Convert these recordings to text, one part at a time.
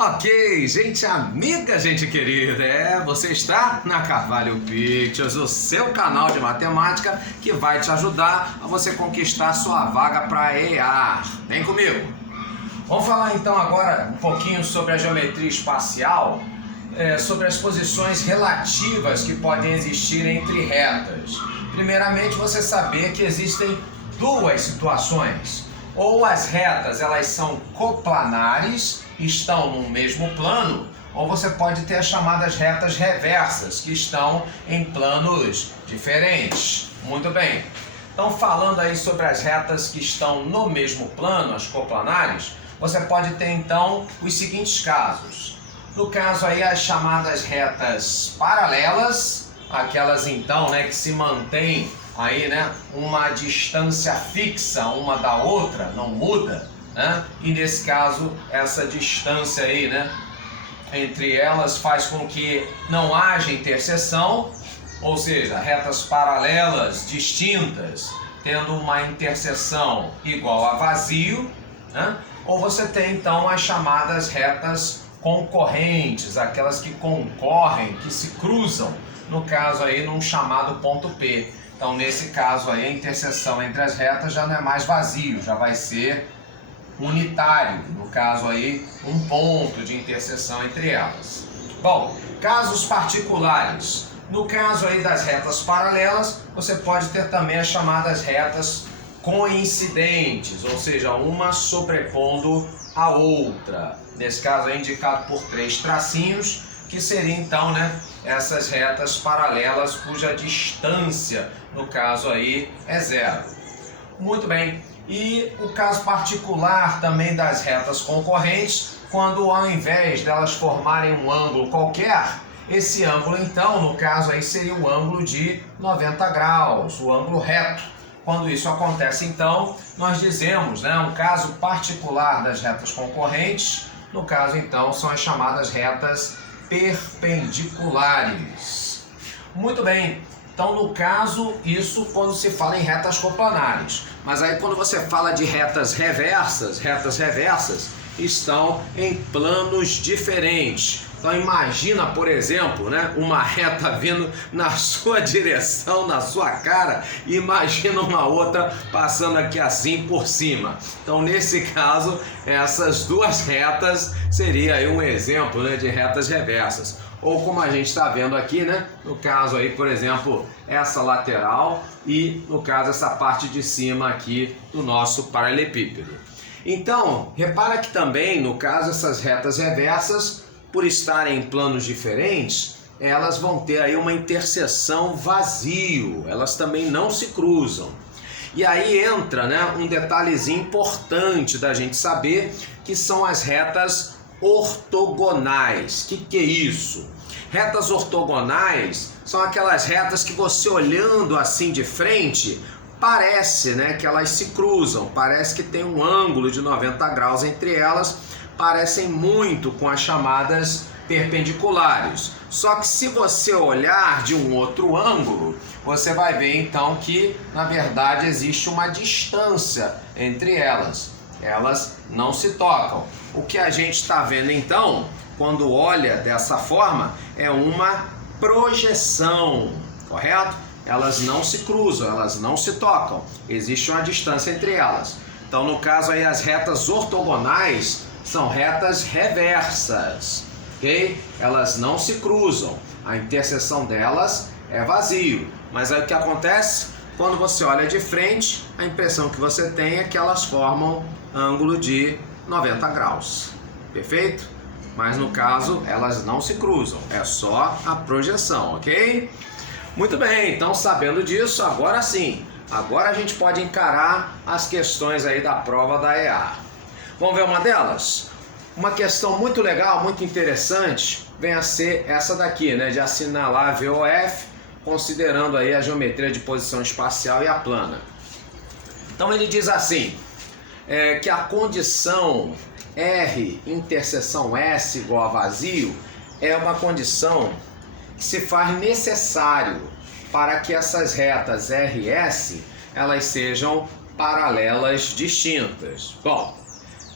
Ok, gente amiga, gente querida, você está na Carvalho Pictures, o seu canal de matemática que vai te ajudar a você conquistar sua vaga para EAR. Vem comigo! Vamos falar então agora um pouquinho sobre a geometria espacial, sobre as posições relativas que podem existir entre retas. Primeiramente, você saber que existem duas situações. Ou as retas elas são coplanares, estão no mesmo plano, ou você pode ter as chamadas retas reversas, que estão em planos diferentes. Muito bem. Então, falando aí sobre as retas que estão no mesmo plano, as coplanares, você pode ter então os seguintes casos. No caso aí, as chamadas retas paralelas, aquelas então, que se mantêm aí, uma distância fixa uma da outra, não muda, e nesse caso essa distância aí, entre elas faz com que não haja interseção, ou seja, retas paralelas distintas tendo uma interseção igual a vazio, ou você tem então as chamadas retas concorrentes, aquelas que concorrem, que se cruzam, no caso aí num chamado ponto P. Então, nesse caso aí, a interseção entre as retas já não é mais vazio, já vai ser unitário. No caso aí, um ponto de interseção entre elas. Bom, casos particulares. No caso aí das retas paralelas, você pode ter também as chamadas retas coincidentes, ou seja, uma sobrepondo a outra. Nesse caso é indicado por 3 tracinhos, que seria então, essas retas paralelas cuja distância, no caso aí, é 0. Muito bem. E o caso particular também das retas concorrentes, quando ao invés delas formarem um ângulo qualquer, esse ângulo então, no caso aí, seria um ângulo de 90 graus, o ângulo reto. Quando isso acontece então, nós dizemos, um caso particular das retas concorrentes, no caso então, são as chamadas retas perpendiculares. Muito bem, então no caso, isso quando se fala em retas coplanares. Mas aí quando você fala de retas reversas estão em planos diferentes. Então imagina, por exemplo, uma reta vindo na sua direção, na sua cara, e imagina uma outra passando aqui assim por cima. Então nesse caso, essas duas retas seria aí um exemplo de retas reversas. Ou como a gente está vendo aqui, no caso aí, por exemplo, essa lateral e no caso essa parte de cima aqui do nosso paralelepípedo. Então, repara que também, no caso, essas retas reversas, por estarem em planos diferentes, elas vão ter aí uma interseção vazio, elas também não se cruzam. E aí entra um detalhezinho importante da gente saber, que são as retas ortogonais. O que é isso? Retas ortogonais são aquelas retas que você olhando assim de frente, parece que elas se cruzam, parece que tem um ângulo de 90 graus entre elas, parecem muito com as chamadas perpendiculares. Só que se você olhar de um outro ângulo, você vai ver então que na verdade existe uma distância entre elas. Elas não se tocam. O que a gente está vendo então, quando olha dessa forma, é uma projeção, correto? Elas não se cruzam, elas não se tocam. Existe uma distância entre elas. Então, no caso aí, as retas ortogonais são retas reversas, ok? Elas não se cruzam. A interseção delas é vazio. Mas aí o que acontece? Quando você olha de frente, a impressão que você tem é que elas formam ângulo de 90 graus. Perfeito? Mas no caso, elas não se cruzam. É só a projeção, ok? Muito bem, então sabendo disso, agora sim. Agora a gente pode encarar as questões aí da prova da EAR. Vamos ver uma delas? Uma questão muito legal, muito interessante, vem a ser essa daqui, de assinalar a VOF, considerando aí a geometria de posição espacial e a plana. Então ele diz assim, que a condição R interseção S igual a vazio é uma condição que se faz necessário para que essas retas R e S elas sejam paralelas distintas. Bom,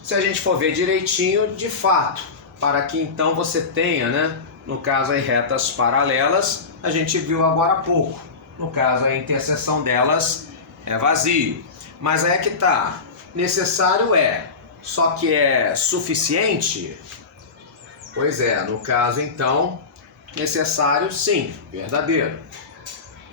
se a gente for ver direitinho, de fato, para que então você tenha, né, no caso aí, retas paralelas, a gente viu agora há pouco. No caso a interseção delas é vazio. Mas aí é que tá, necessário é, só que é suficiente? Pois é, no caso então, necessário sim, verdadeiro.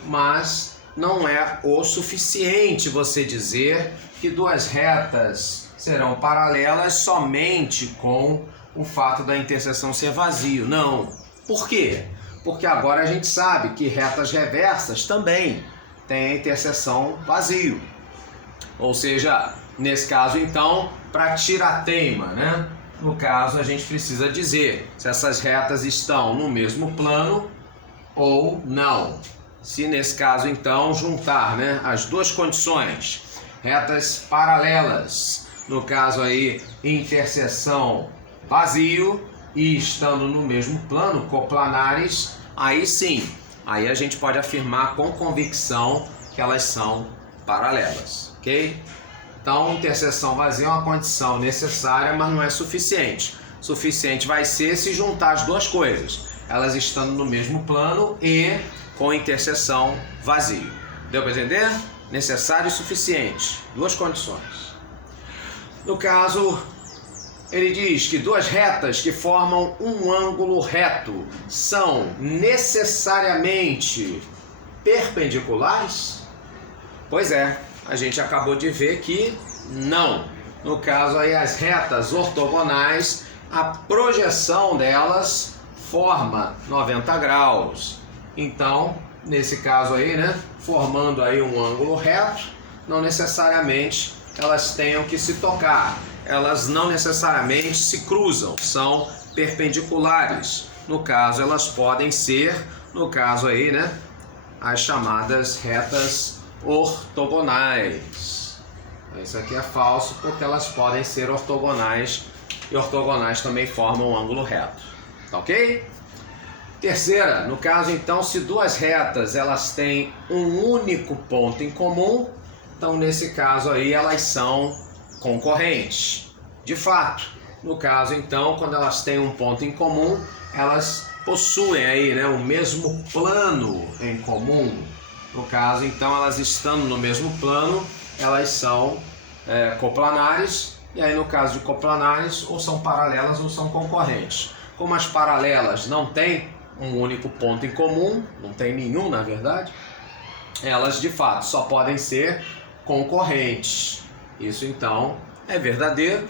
Mas não é o suficiente você dizer que duas retas serão paralelas somente com o fato da interseção ser vazio. Não. Por quê? Porque agora a gente sabe que retas reversas também têm a interseção vazio. Ou seja, nesse caso então, para tirar-teima, né? No caso a gente precisa dizer se essas retas estão no mesmo plano ou não. Se nesse caso então juntar, né, as duas condições, retas paralelas, no caso aí interseção vazio e estando no mesmo plano, coplanares, aí sim, aí a gente pode afirmar com convicção que elas são paralelas, ok? Então, interseção vazia é uma condição necessária, mas não é suficiente. Suficiente vai ser se juntar as duas coisas, elas estando no mesmo plano e com interseção vazio. Deu para entender? Necessário e suficiente, duas condições. No caso, ele diz que duas retas que formam um ângulo reto são necessariamente perpendiculares? Pois é, a gente acabou de ver que não. No caso aí, as retas ortogonais, a projeção delas forma 90 graus. Então, nesse caso aí, né, formando aí um ângulo reto, não necessariamente elas tenham que se tocar. Elas não necessariamente se cruzam, são perpendiculares. No caso, elas podem ser, no caso aí, né, as chamadas retas ortogonais. Isso aqui é falso porque elas podem ser ortogonais e ortogonais também formam um ângulo reto. Tá ok? Terceira, no caso então, se duas retas elas têm um único ponto em comum, então nesse caso aí elas são concorrentes. De fato, no caso então, quando elas têm um ponto em comum, elas possuem aí, né, o mesmo plano em comum. No caso então, elas estando no mesmo plano, elas são coplanares, e aí no caso de coplanares, ou são paralelas ou são concorrentes. Como as paralelas não têm um único ponto em comum, não tem nenhum na verdade, elas de fato só podem ser concorrentes. Isso então é verdadeiro.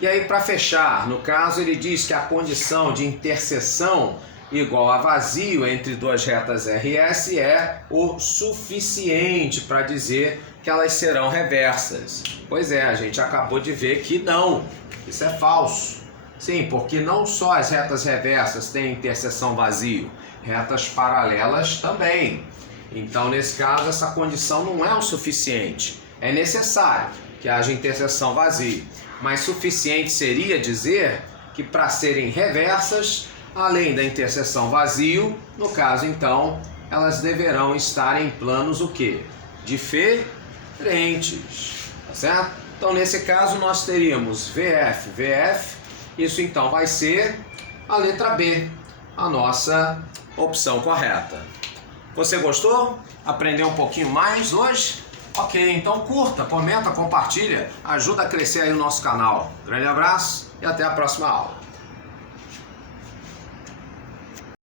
E aí, para fechar, no caso ele diz que a condição de interseção igual a vazio entre duas retas RS é o suficiente para dizer que elas serão reversas. Pois é, a gente acabou de ver que não, isso é falso. Sim, porque não só as retas reversas têm interseção vazio, retas paralelas também. Então, nesse caso, essa condição não é o suficiente. É necessário que haja interseção vazio, mas suficiente seria dizer que para serem reversas, além da interseção vazio, no caso então, elas deverão estar em planos o quê? Diferentes, tá certo? Então, nesse caso, nós teríamos VF, VF, isso então vai ser a letra B, a nossa opção correta. Você gostou? Aprendeu um pouquinho mais hoje? Ok, então curta, comenta, compartilha, ajuda a crescer aí o nosso canal. Grande abraço e até a próxima aula.